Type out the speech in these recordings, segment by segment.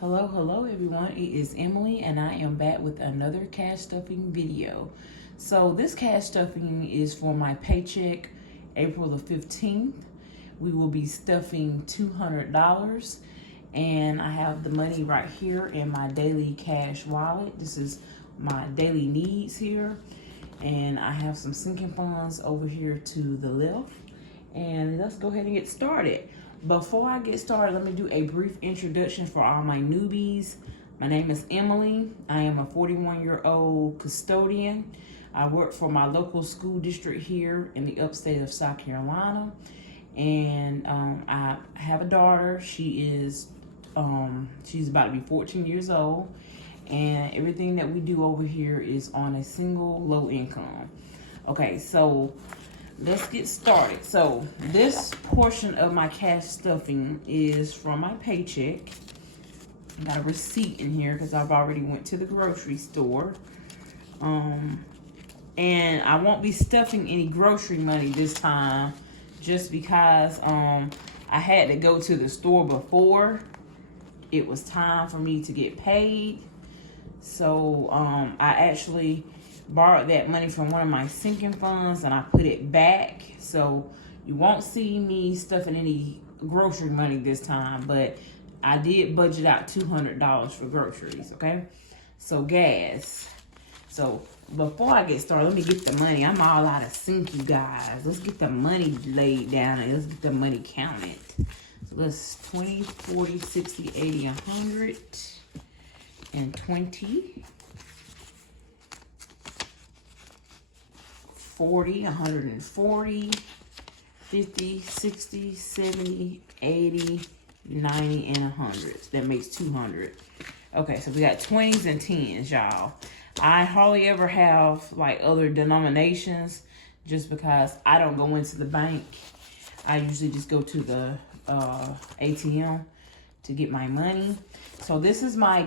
Hello everyone, it is Emily and I am back with another cash stuffing video. So this cash stuffing is for my paycheck, April the 15th. We will be stuffing $200 and I have the money right here in my daily cash wallet. This is my daily needs here, and I have some sinking funds over here to the left. And let's go ahead and get started. Before I get started, let me do a brief introduction for all my newbies. My name is Emily. I am a 41-year-old custodian. I work for my local school district here in the upstate of South Carolina. And I have a daughter. She's about to be 14 years old. And everything that we do over here is on a single low income. Okay, so let's get started. So this portion of my cash stuffing is from my paycheck. I got a receipt in here because I've already went to the grocery store. And I won't be stuffing any grocery money this time just because I had to go to the store before it was time for me to get paid. So I actually borrowed that money from one of my sinking funds and I put it back. So you won't see me stuffing any grocery money this time, but I did budget out $200 for groceries, okay? So gas. So before I get started, let me get the money. I'm all out of sync, you guys. Let's get the money laid down and let's get the money counted. So let's 20, 40, 60, 80, 100, and 20. 40, 140, 50, 60, 70, 80, 90, and 100. That makes 200. Okay, so we got 20s and 10s, y'all. I hardly ever have like other denominations just because I don't go into the bank. I usually just go to the ATM to get my money. So this is my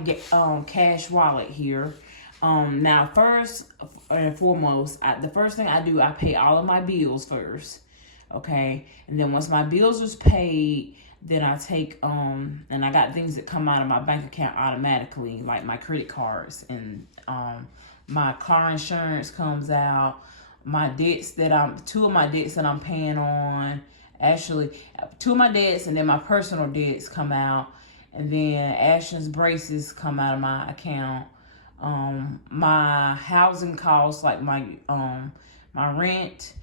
cash wallet here. Now, first and foremost, the first thing I do, I pay all of my bills first, okay? And then once my bills is paid, then I take, and I got things that come out of my bank account automatically, like my credit cards, and my car insurance comes out, my debts that two of my debts that I'm paying on, actually, two of my debts, and then my personal debts come out, and then Ashton's braces come out of my account. My housing costs, like my rent,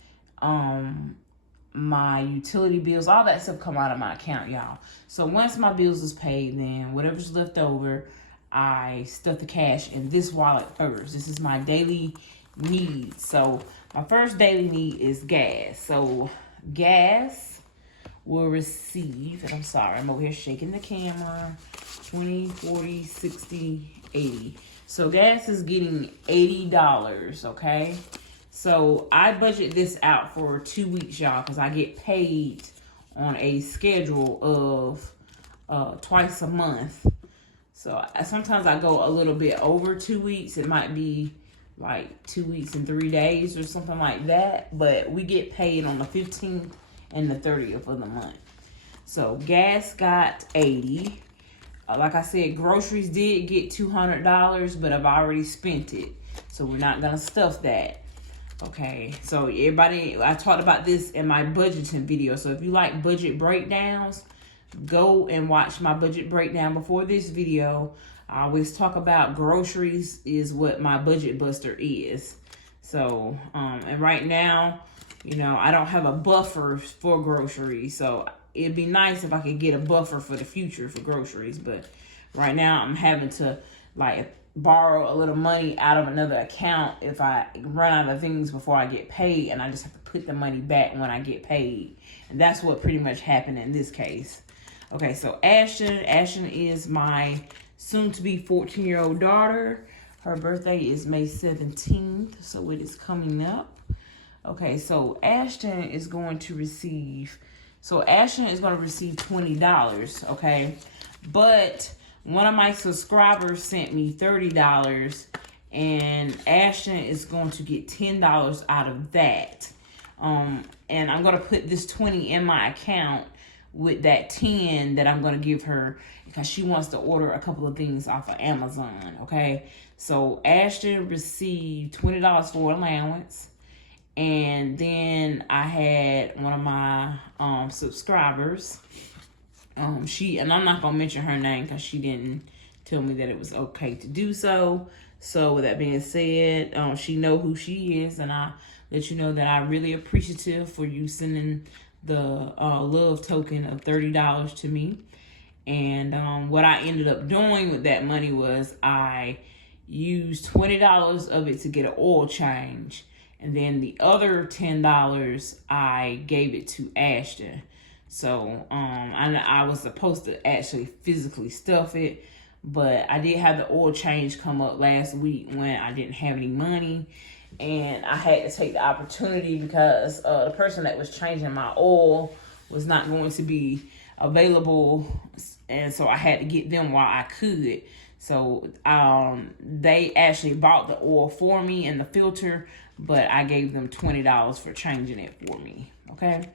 my utility bills, all that stuff come out of my account, y'all. So once my bills is paid, then whatever's left over, I stuff the cash in this wallet first. This is my daily need. So my first daily need is gas. So gas will receive, and I'm sorry, I'm over here shaking the camera, 20, 40, 60, 80. So gas is getting $80, okay? So I budget this out for 2 weeks, y'all, because I get paid on a schedule of twice a month. So sometimes I go a little bit over 2 weeks. It might be like 2 weeks and 3 days or something like that. But we get paid on the 15th and the 30th of the month. So gas got 80. Like I said, groceries did get $200, but I've already spent it. So we're not going to stuff that. Okay, so everybody, I talked about this in my budgeting video. So if you like budget breakdowns, go and watch my budget breakdown before this video. I always talk about groceries is what my budget buster is. So, and right now, you know, I don't have a buffer for groceries. So it'd be nice if I could get a buffer for the future for groceries. But right now I'm having to like borrow a little money out of another account if I run out of things before I get paid. And I just have to put the money back when I get paid. And that's what pretty much happened in this case. Okay, so Ashton is my soon-to-be 14-year-old daughter. Her birthday is May 17th, so it is coming up. Okay, so Ashton is going to receive $20, okay? But one of my subscribers sent me $30, and Ashton is going to get $10 out of that. And I'm going to put this $20 in my account with that 10 that I'm going to give her because she wants to order a couple of things off of Amazon, okay? So Ashton received $20 for allowance. And then I had one of my subscribers. And I'm not going to mention her name because she didn't tell me that it was okay to do so. So with that being said, she know who she is, and I let you know that I'm really appreciative for you sending the love token of $30 to me. And what I ended up doing with that money was I used $20 of it to get an oil change. And then the other $10, I gave it to Ashton. So I was supposed to actually physically stuff it, but I did have the oil change come up last week when I didn't have any money. And I had to take the opportunity because the person that was changing my oil was not going to be available. And so I had to get them while I could. So they actually bought the oil for me and the filter, but I gave them $20 for changing it for me, okay?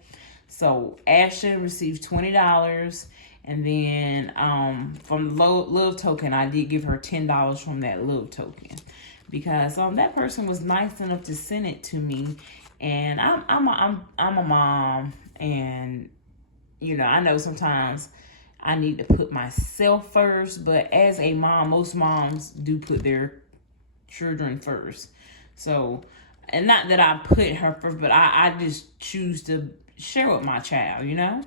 So Ashton received $20, and then from the love token, I did give her $10 from that love token because that person was nice enough to send it to me, and I'm a mom, and you know I know sometimes I need to put myself first, but as a mom, most moms do put their children first. So, and not that I put her first, but I just choose to share with my child, you know?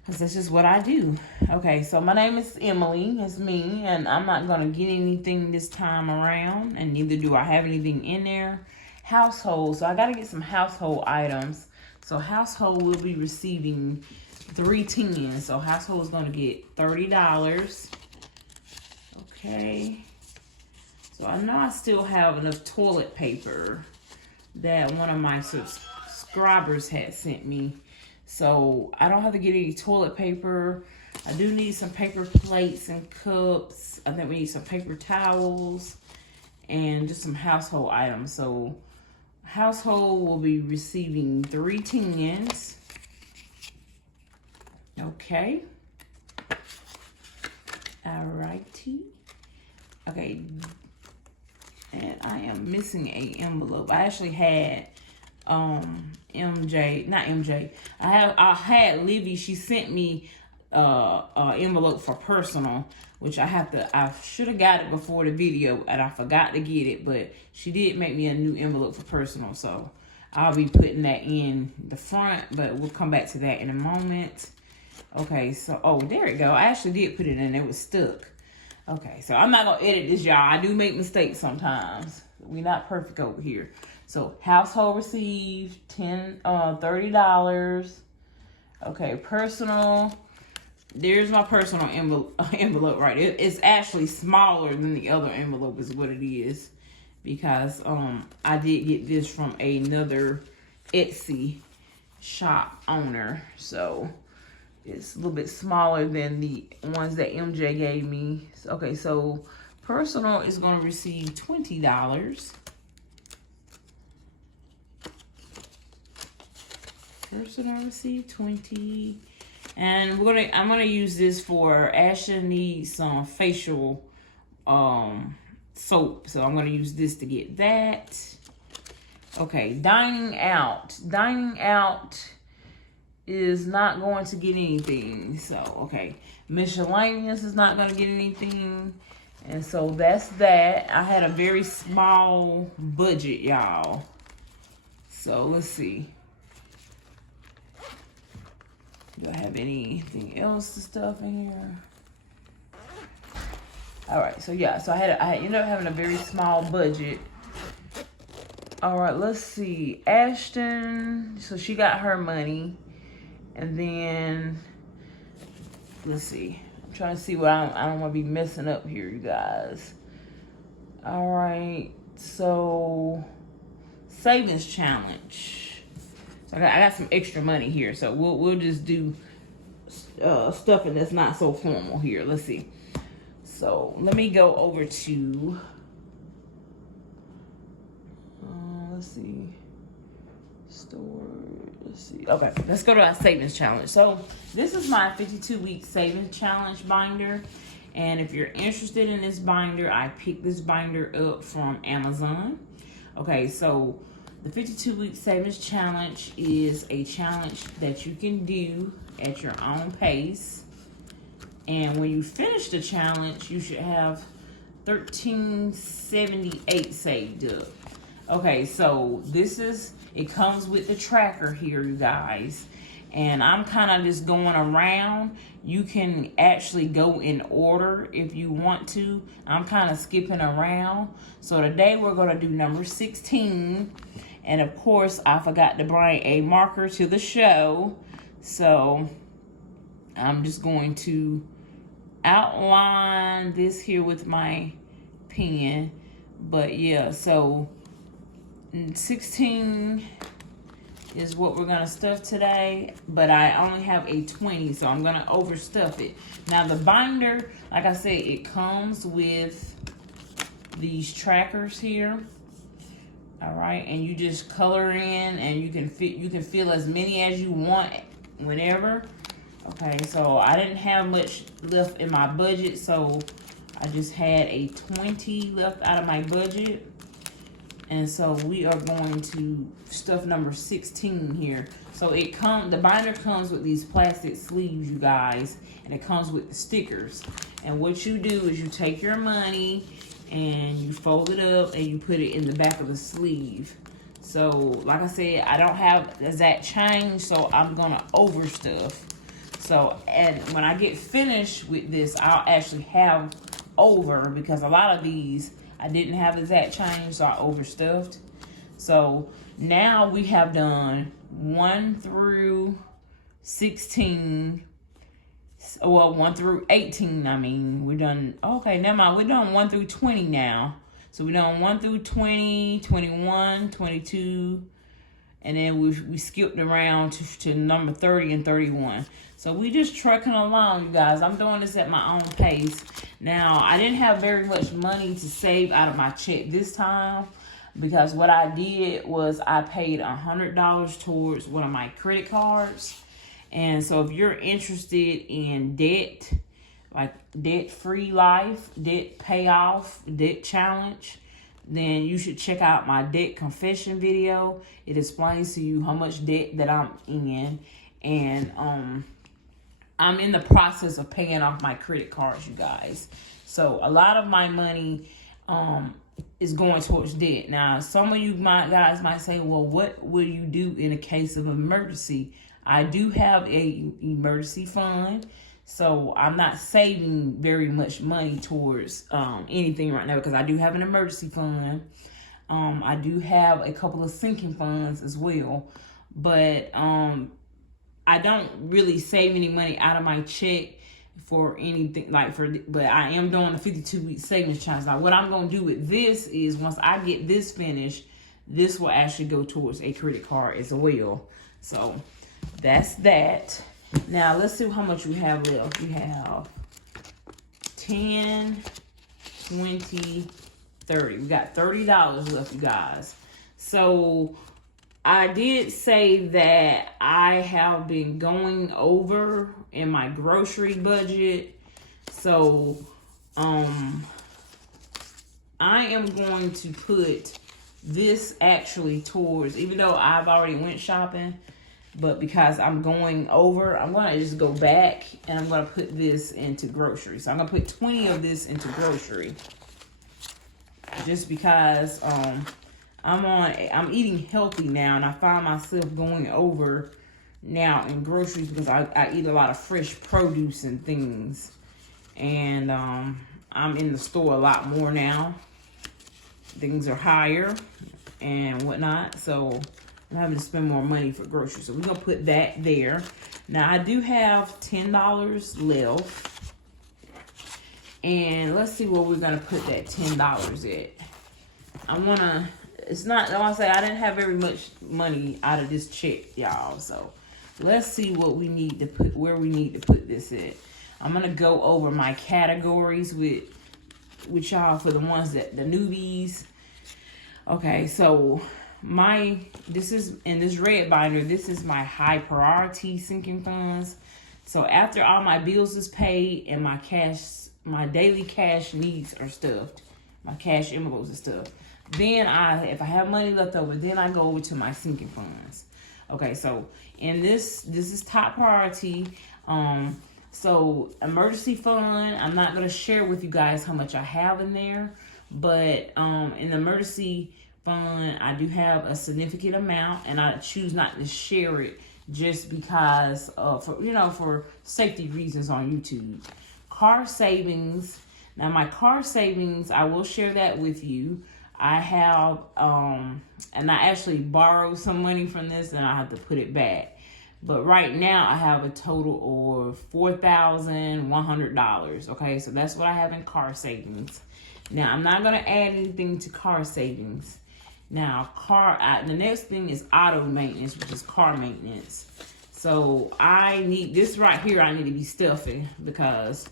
Because that's just what I do. Okay, so my name is Emily. It's me, and I'm not going to get anything this time around, and neither do I have anything in there. Household. So I got to get some household items. So household will be receiving 3 tens. So household is going to get $30. Okay. So I know I still have enough toilet paper that one of my subscribers had sent me. So I don't have to get any toilet paper. I do need some paper plates and cups. I think we need some paper towels and just some household items. So household will be receiving 3 tens. Okay. Alrighty. Okay. And I am missing a envelope. I actually had I had Livy. She sent me envelope for personal, which I should have got it before the video, and I forgot to get it, but she did make me a new envelope for personal, so I'll be putting that in the front, but we'll come back to that in a moment. Okay, so, oh, there it go. I actually did put it in. It was stuck. Okay, so I'm not going to edit this, y'all. I do make mistakes sometimes. We're not perfect over here. So, household received $30. Okay, personal. There's my personal envelope right. It's actually smaller than the other envelope is what it is. Because I did get this from another Etsy shop owner. So it's a little bit smaller than the ones that MJ gave me. Okay, so personal is going to receive $20. Personal received $20. And I'm gonna use this for Asha needs some facial soap. So I'm gonna use this to get that. Okay, dining out. Dining out is not going to get anything. So, okay. Miscellaneous is not gonna get anything. And so that's that. I had a very small budget, y'all. So let's see. Do I have anything else to stuff in here? All right, so yeah, so I ended up having a very small budget. All right, let's see. Ashton, so she got her money. And then, let's see. I'm trying to see what I don't want to be messing up here, you guys. All right, so savings challenge. So I got some extra money here, so we'll just do stuffing that's not so formal here. Let's see. So let me go over to let's see, Store, let's see. Okay, let's go to our savings challenge. So this is my 52-week savings challenge binder. And if you're interested in this binder, I picked this binder up from Amazon. Okay, so the 52-week savings challenge is a challenge that you can do at your own pace. And when you finish the challenge, you should have $13.78 saved up. Okay, so it comes with the tracker here, you guys. And I'm kind of just going around. You can actually go in order if you want to. I'm kind of skipping around. So today we're going to do number 16. And of course, I forgot to bring a marker to the show. So I'm just going to outline this here with my pen. But yeah, so 16 is what we're gonna stuff today, but I only have a 20, so I'm gonna overstuff it. Now the binder, like I said, it comes with these trackers here. All right, and you just color in, and you can fill as many as you want whenever. Okay, so I didn't have much left in my budget, so I just had a 20 left out of my budget. And so we are going to stuff number 16 here. So the binder comes with these plastic sleeves, you guys, and it comes with the stickers. And what you do is you take your money and you fold it up and you put it in the back of the sleeve. So like I said, I don't have the exact change, so I'm gonna overstuff. So, and when I get finished with this, I'll actually have over, because a lot of these I didn't have exact change, so I overstuffed. So now we have done 1 through 16. Well, 1 through 18, I mean. We're done, okay, never mind. We're done 1 through 20 now. So we're done 1 through 20, 21, 22, and then we skipped around to number 30 and 31. So we just trucking along, you guys. I'm doing this at my own pace. Now, I didn't have very much money to save out of my check this time, because what I did was I paid $100 towards one of my credit cards. And so if you're interested in debt, like debt-free life, debt payoff, debt challenge, then you should check out my debt confession video. It explains to you how much debt that I'm in. And I'm in the process of paying off my credit cards, you guys. So a lot of my money is going towards debt. Now, some of you guys might say, well, what will you do in a case of emergency? I do have a emergency fund. So I'm not saving very much money towards anything right now, because I do have an emergency fund. I do have a couple of sinking funds as well. But I don't really save any money out of my check for anything, but I am doing a 52-week savings challenge. Now, what I'm going to do with this is, once I get this finished, this will actually go towards a credit card as well. So that's that. Now, let's see how much we have left. We have 10, 20, 30. We got $30 left, you guys. So I did say that I have been going over in my grocery budget. So I am going to put this actually towards, even though I've already went shopping, but because I'm going over, I'm going to just go back and I'm going to put this into grocery. So I'm going to put 20 of this into grocery, just because I'm eating healthy now, and I find myself going over now in groceries because I eat a lot of fresh produce and things. And I'm in the store a lot more now. Things are higher and whatnot, so I'm having to spend more money for groceries. So we're going to put that there. Now, I do have $10 left. And let's see where we're going to put that $10 at. It's not, like I say, I didn't have very much money out of this check, y'all. So let's see what we need to put, where we need to put this at. I'm going to go over my categories with y'all for the ones that, the newbies. Okay, so this is in this red binder, this is my high priority sinking funds. So after all my bills is paid and my daily cash needs are stuffed, my cash envelopes are stuffed, then if I have money left over, then I go over to my sinking funds. Okay, so in this is top priority. So emergency fund, I'm not gonna share with you guys how much I have in there, but in the emergency fund, I do have a significant amount, and I choose not to share it just because for safety reasons on YouTube. Car savings. Now my car savings, I will share that with you. I have and I actually borrowed some money from this, and I have to put it back. But right now I have a total of $4,100. Okay, so that's what I have in car savings. Now I'm not gonna add anything to car savings. Now the next thing is auto maintenance, which is car maintenance. So I need this right here. I need to be stuffing because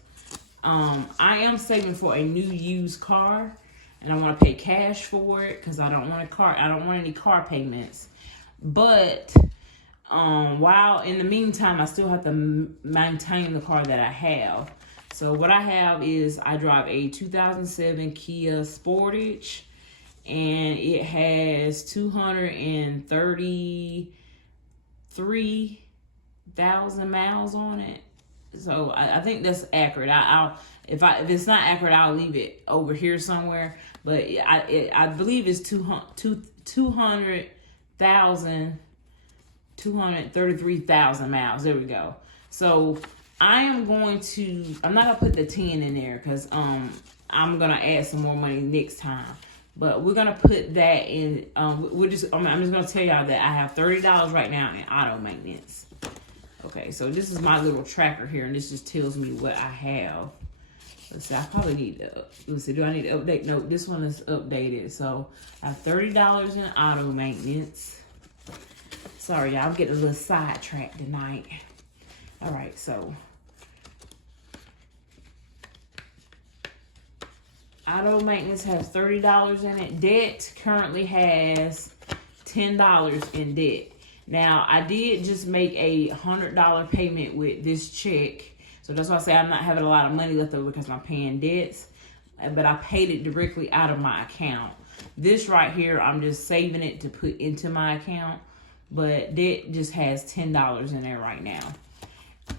I am saving for a new used car, and I want to pay cash for it because I don't want any car payments. But while in the meantime, I still have to maintain the car that I have. So what I have is I drive a 2007 Kia Sportage, and it has 233,000 miles on it. So I think that's accurate. If it's not accurate, I'll leave it over here somewhere. But I believe it's 233,000 miles. There we go. So I'm not gonna put the 10 in there because I'm gonna add some more money next time. But we're gonna put that in. I'm just gonna tell y'all that I have $30 right now in auto maintenance. Okay, so this is my little tracker here, and this just tells me what I have. Let's see, I probably need to, do I need to update? No, this one is updated. So I have $30 in auto maintenance. Sorry, y'all, I'm getting a little sidetracked tonight. All right, so auto maintenance has $30 in it. Debt currently has $10 in debt. Now, I did just make a $100 payment with this check. So that's why I say I'm not having a lot of money left over because I'm paying debts. But I paid it directly out of my account. This right here, I'm just saving it to put into my account. But debt just has $10 in there right now.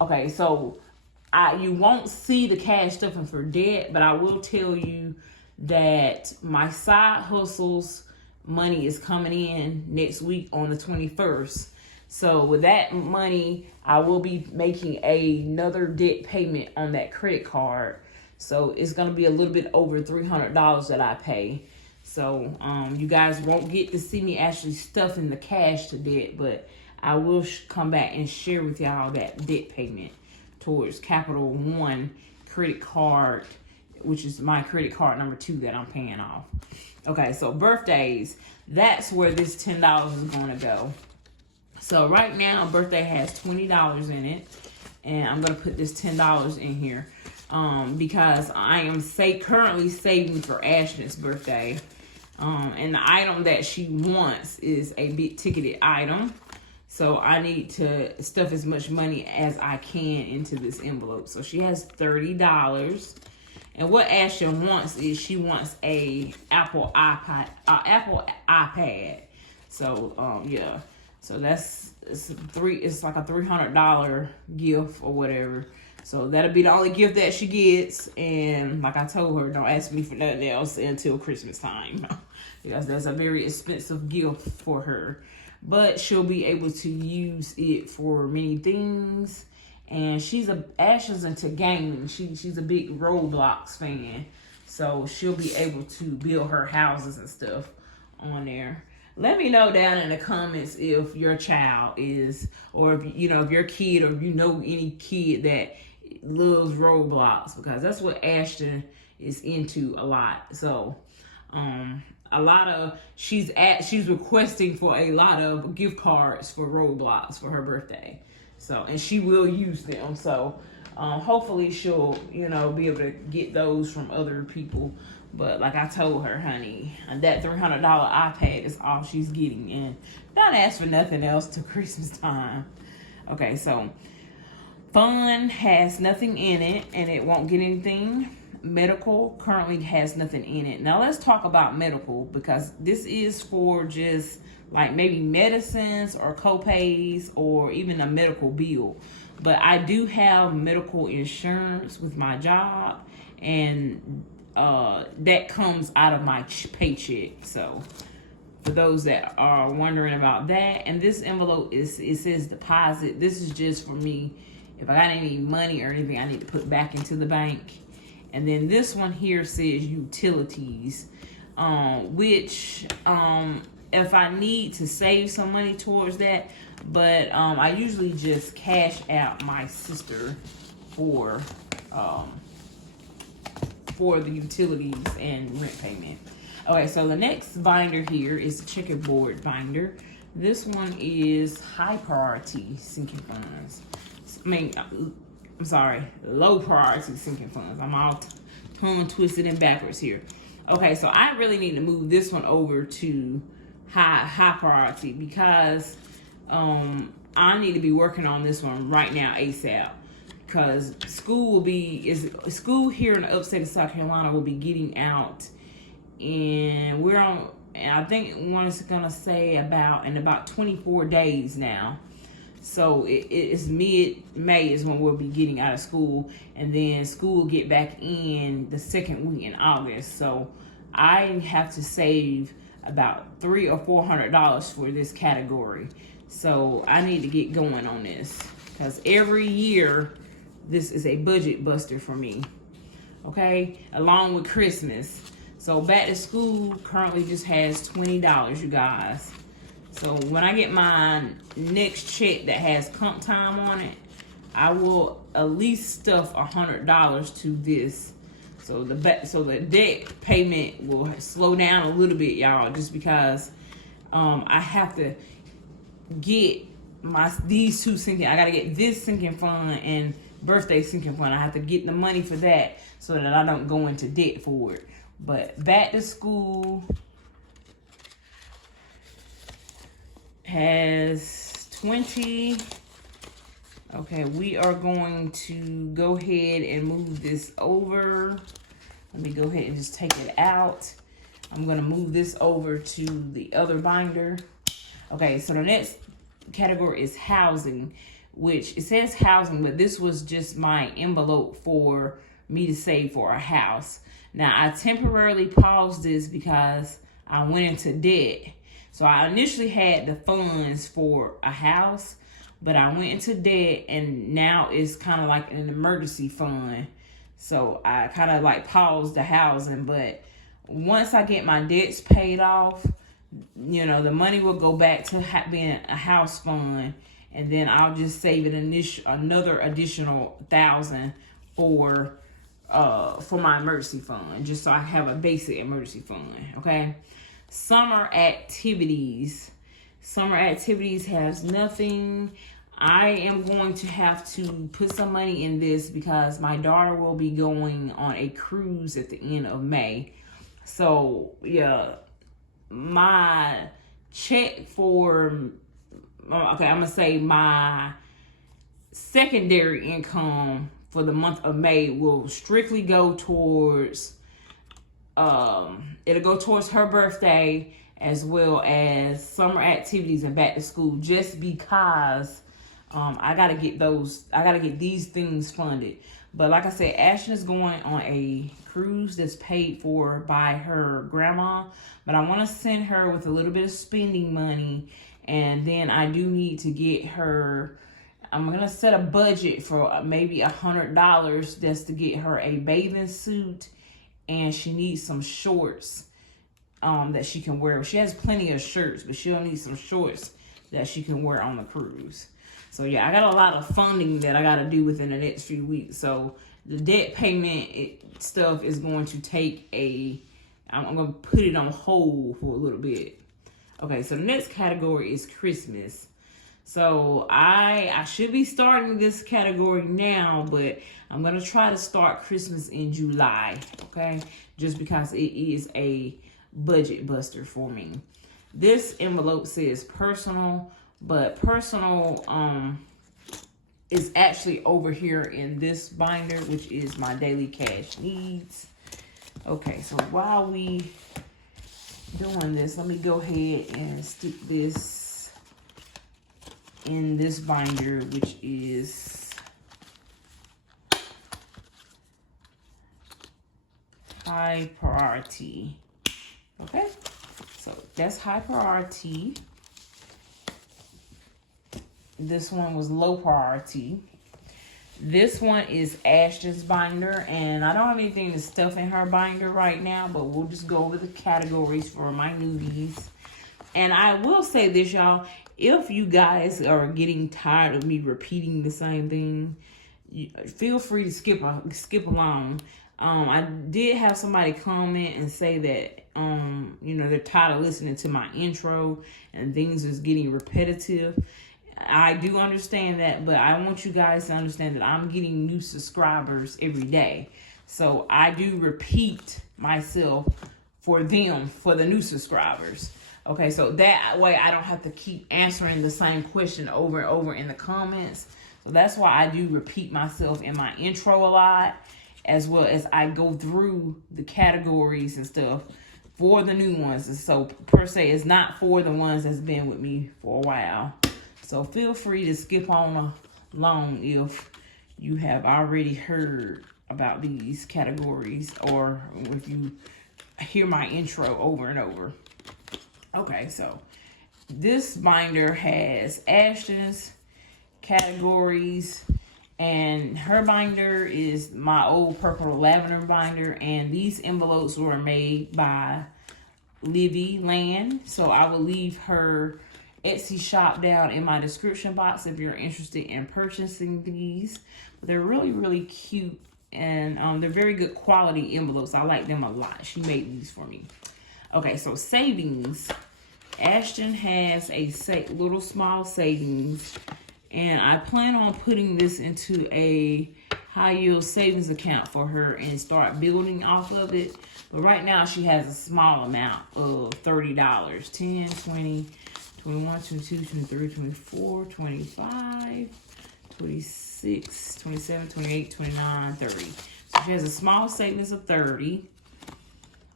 Okay, so you won't see the cash stuffing for debt, but I will tell you that my side hustles money is coming in next week on the 21st. So with that money, I will be making another debt payment on that credit card. So it's going to be a little bit over $300 that I pay. So you guys won't get to see me actually stuffing the cash to debt, but I will come back and share with y'all that debt payment towards Capital One credit card, which is my credit card number 2 that I'm paying off. Okay, so birthdays, that's where this $10 is going to go. So right now, birthday has $20 in it, and I'm going to put this $10 in here because I am currently saving for Ashton's birthday. And the item that she wants is a big ticketed item. So I need to stuff as much money as I can into this envelope. So she has $30. And what Ashton wants is she wants a Apple iPad. So yeah. So it's like a $300 gift or whatever. So that'll be the only gift that she gets. And like I told her, don't ask me for nothing else until Christmas time. Because that's a very expensive gift for her. But she'll be able to use it for many things. And Ashton's into gaming. She's a big Roblox fan. So she'll be able to build her houses and stuff on there. Let me know down in the comments if your child is, or if your kid, or if you know any kid that loves Roblox, because that's what Ashton is into a lot. So she's requesting for a lot of gift cards for Roblox for her birthday. So, and she will use them. So Hopefully she'll, you know, be able to get those from other people. But like I told her, honey, that $300 iPad is all she's getting. And don't ask for nothing else till Christmas time. Okay, so fun has nothing in it and it won't get anything. Medical currently has nothing in it. Now let's talk about medical, because this is for just like maybe medicines or co-pays or even a medical bill. But I do have medical insurance with my job, and that comes out of my paycheck. So for those that are wondering about that, and this envelope it says deposit. This is just for me if I got any money or anything I need to put back into the bank. And then this one here says utilities, which if I need to save some money towards that, but I usually just cash out my sister for the utilities and rent payment. Okay, so the next binder here is a checkerboard binder. This one is high priority sinking funds. I'm sorry, low priority sinking funds. I'm all tongue twisted and backwards here. Okay, so I really need to move this one over to high priority, because I need to be working on this one right now ASAP, because school here in the upstate of South Carolina will be getting out, and I think one's gonna say in about 24 days now. So it's mid-May is when we'll be getting out of school, and then school will get back in the second week in August. So I have to save about $300 or $400 for this category. So I need to get going on this, because every year this is a budget buster for me. Okay, along with Christmas. So back to school currently just has $20, you guys. So when I get my next check that has comp time on it, I will at least stuff $100 to this. So the debt payment will slow down a little bit, y'all, just because I have to get these two sinking. I gotta get this sinking fund and birthday sinking fund. I have to get the money for that so that I don't go into debt for it. But back to school has 20. Okay, we are going to go ahead and move this over. Let me go ahead and just take it out. I'm gonna move this over to the other binder. Okay, so the next category is housing, which it says housing, but this was just my envelope for me to save for a house. Now, I temporarily paused this because I went into debt. So I initially had the funds for a house, but I went into debt, and now it's kind of like an emergency fund. So I kind of like paused the housing, but once I get my debts paid off, you know, the money will go back to being a house fund, and then I'll just save another additional $1,000 for my emergency fund, just so I have a basic emergency fund. Okay. Summer activities has nothing. I am going to have to put some money in this because my daughter will be going on a cruise at the end of May. So yeah, my check for, okay, I'm gonna say my secondary income for the month of May will strictly go towards, it'll go towards her birthday, as well as summer activities and back to school, just because I gotta get these things funded. But like I said, Ashton is going on a cruise that's paid for by her grandma, but I want to send her with a little bit of spending money, and then I do need to get her, I'm gonna set a budget for maybe $100 just to get her a bathing suit, and she needs some shorts that she can wear. She has plenty of shirts, but she'll need some shorts that she can wear on the cruise. So yeah, I got a lot of funding that I got to do within the next few weeks. So the debt payment stuff is going to take I'm going to put it on hold for a little bit. Okay, so the next category is Christmas. So I should be starting this category now, but I'm going to try to start Christmas in July, okay? Just because it is a budget buster for me. This envelope says personal, but personal is actually over here in this binder, which is my daily cash needs. Okay, so while we doing this, let me go ahead and stick this in this binder, which is high priority. Okay, so that's high priority. This one was low priority. This one is Ashton's binder, and I don't have anything to stuff in her binder right now, but we'll just go over the categories for my newbies. And I will say this, y'all, if you guys are getting tired of me repeating the same thing, feel free to skip along. I did have somebody comment and say that, you know, they're tired of listening to my intro and things is getting repetitive. I do understand that, but I want you guys to understand that I'm getting new subscribers every day. So I do repeat myself for them, for the new subscribers. Okay, so that way I don't have to keep answering the same question over and over in the comments. So that's why I do repeat myself in my intro a lot, as well as I go through the categories and stuff for the new ones. And so per se, it's not for the ones that's been with me for a while. So feel free to skip on along if you have already heard about these categories or if you hear my intro over and over. Okay, so this binder has Ashton's categories, and her binder is my old purple lavender binder, and these envelopes were made by Livy Land. So I will leave her Etsy shop down in my description box if you're interested in purchasing these. They're really, really cute, and they're very good quality envelopes. I like them a lot. She made these for me. Okay, so savings. Ashton has a little small savings, and I plan on putting this into a high yield savings account for her and start building off of it. But right now she has a small amount of $30. 10, 20, 21, 22, 23, 24, 25, 26, 27, 28, 29, 30. So she has a small savings of 30.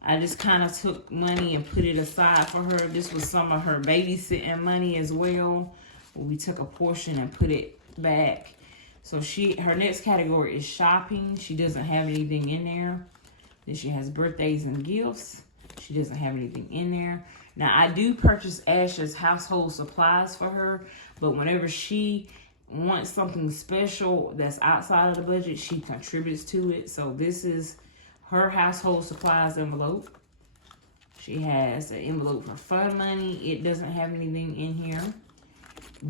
I just kind of took money and put it aside for her. This was some of her babysitting money as well. We took a portion and put it back. So her next category is shopping. She doesn't have anything in there. Then she has birthdays and gifts. She doesn't have anything in there. Now, I do purchase Ash's household supplies for her, but whenever she wants something special that's outside of the budget, she contributes to it. So this is her household supplies envelope. She has an envelope for fun money. It doesn't have anything in here.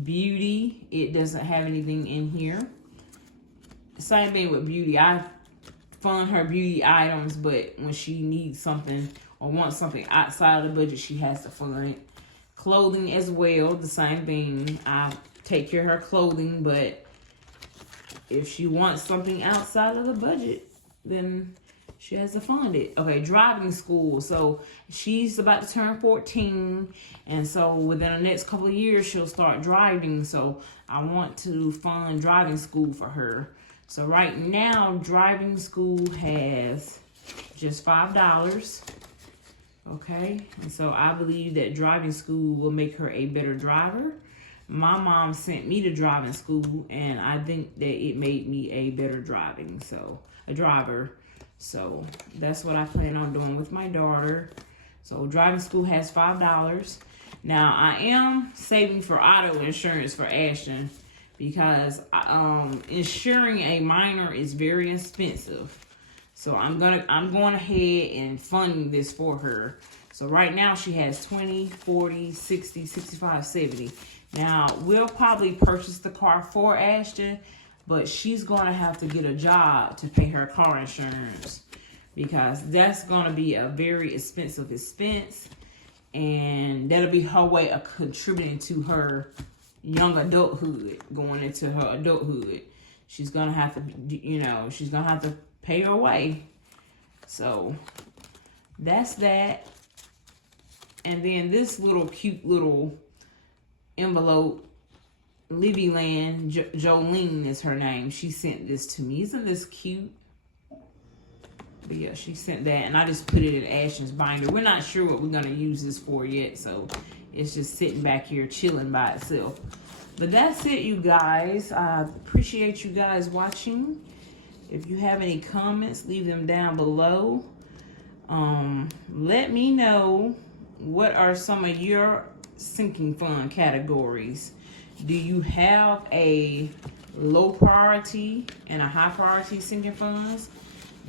Beauty, it doesn't have anything in here. Same thing with beauty. I fund her beauty items, but when she needs something or wants something outside of the budget, she has to fund it. Clothing as well, the same thing. I take care of her clothing, but if she wants something outside of the budget, then she has to fund it. Okay, driving school. So she's about to turn 14, and so within the next couple of years, she'll start driving. So I want to fund driving school for her. So right now, driving school has just $5. Okay, and so I believe that driving school will make her a better driver. My mom sent me to driving school, and I think that it made me a better driver. So that's what I plan on doing with my daughter. So driving school has $5. Now I am saving for auto insurance for Ashton because insuring a minor is very expensive. So I'm going ahead and funding this for her. So right now she has 20, 40, 60, 65, 70. Now we'll probably purchase the car for Ashton, but she's going to have to get a job to pay her car insurance because that's going to be a very expensive expense, and that'll be her way of contributing to her, young adulthood, going into her adulthood. She's gonna have to, you know, she's gonna have to pay her way. So that's that. And then this little cute little envelope, Livy Land, Jolene is her name. She sent this to me. Isn't this cute? But yeah, she sent that, and I just put it in Ashton's binder. We're not sure what we're gonna use this for yet, so it's just sitting back here chilling by itself. But that's it, you guys. I appreciate you guys watching. If you have any comments, leave them down below. Let me know, what are some of your sinking fund categories? Do you have a low priority and a high priority sinking funds?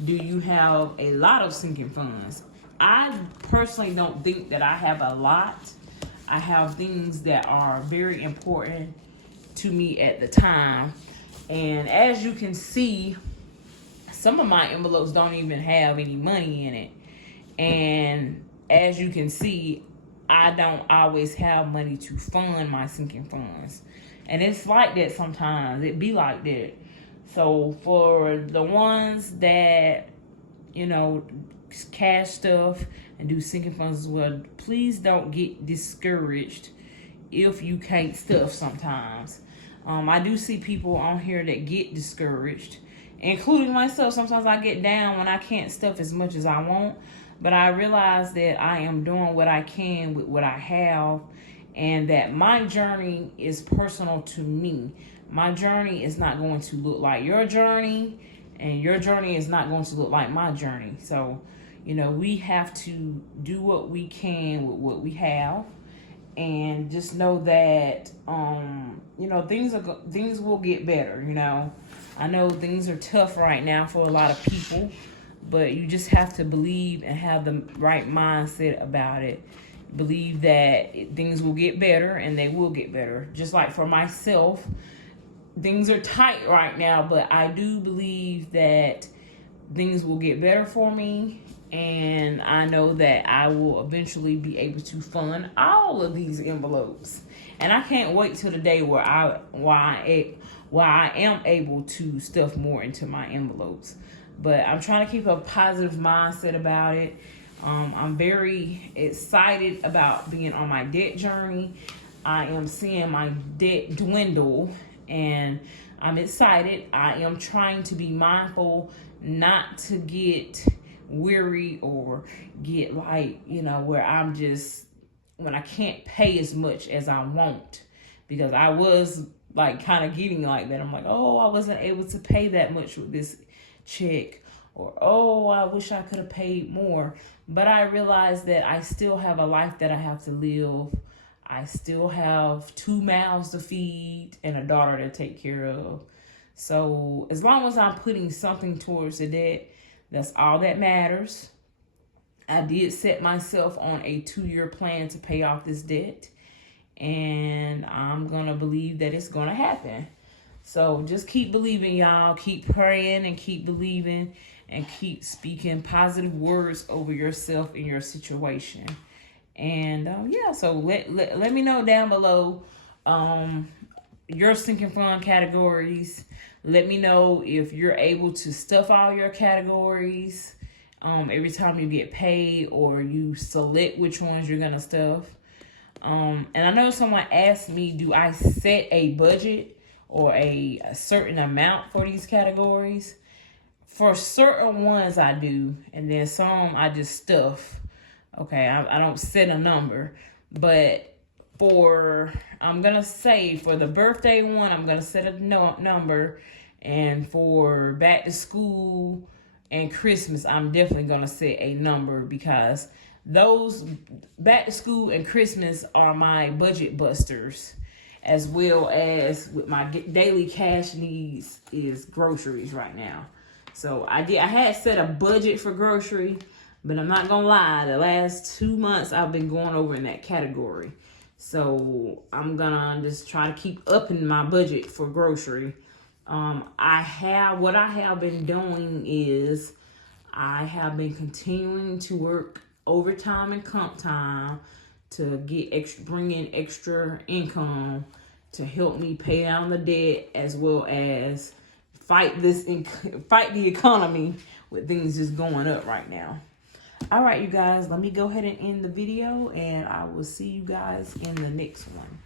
Do you have a lot of sinking funds? I personally don't think that I have a lot. I have things that are very important to me at the time. And as you can see, some of my envelopes don't even have any money in it. And as you can see, I don't always have money to fund my sinking funds. And it's like that sometimes. It be like that. So for the ones that, you know, cash stuff and do sinking funds as well, please don't get discouraged if you can't stuff sometimes. I do see people on here that get discouraged, including myself. Sometimes I get down when I can't stuff as much as I want, but I realize that I am doing what I can with what I have, and that my journey is personal to me. My journey is not going to look like your journey, and your journey is not going to look like my journey. So, you know, we have to do what we can with what we have, and just know that, you know, things will get better. You know, I know things are tough right now for a lot of people, but you just have to believe and have the right mindset about it. Believe that things will get better, and they will get better. Just like for myself, things are tight right now, but I do believe that things will get better for me, and I know that I will eventually be able to fund all of these envelopes. And I can't wait till the day where I am able to stuff more into my envelopes. But I'm trying to keep a positive mindset about it. I'm very excited about being on my debt journey. I am seeing my debt dwindle, and I'm excited. I am trying to be mindful not to get weary or get like, you know, where I'm just, when I can't pay as much as I want, because I was like kind of getting like that. I'm like, oh, I wasn't able to pay that much with this check, or oh, I wish I could have paid more. But I realized that I still have a life that I have to live. I still have 2 mouths to feed and a daughter to take care of. So as long as I'm putting something towards the debt, that's all that matters. I did set myself on a 2-year plan to pay off this debt, and I'm going to believe that it's going to happen. So just keep believing, y'all. Keep praying and keep believing, and keep speaking positive words over yourself and your situation. And yeah, so let me know down below your sinking fund categories. Let me know if you're able to stuff all your categories every time you get paid, or you select which ones you're gonna stuff. And I know someone asked me, do I set a budget or a certain amount for these categories? For certain ones I do, and then some I just stuff. Okay, I don't set a number, but I'm gonna say for the birthday one, I'm gonna set a number, and for back to school and Christmas, I'm definitely gonna set a number, because those back to school and Christmas are my budget busters, as well as with my daily cash needs is groceries right now. So I had set a budget for grocery, but I'm not gonna lie, the last 2 months I've been going over in that category. So I'm gonna just try to keep upping my budget for grocery. What I have been doing is I have been continuing to work overtime and comp time to bring in extra income, to help me pay down the debt as well as fight the economy with things just going up right now. All right, you guys, let me go ahead and end the video, and I will see you guys in the next one.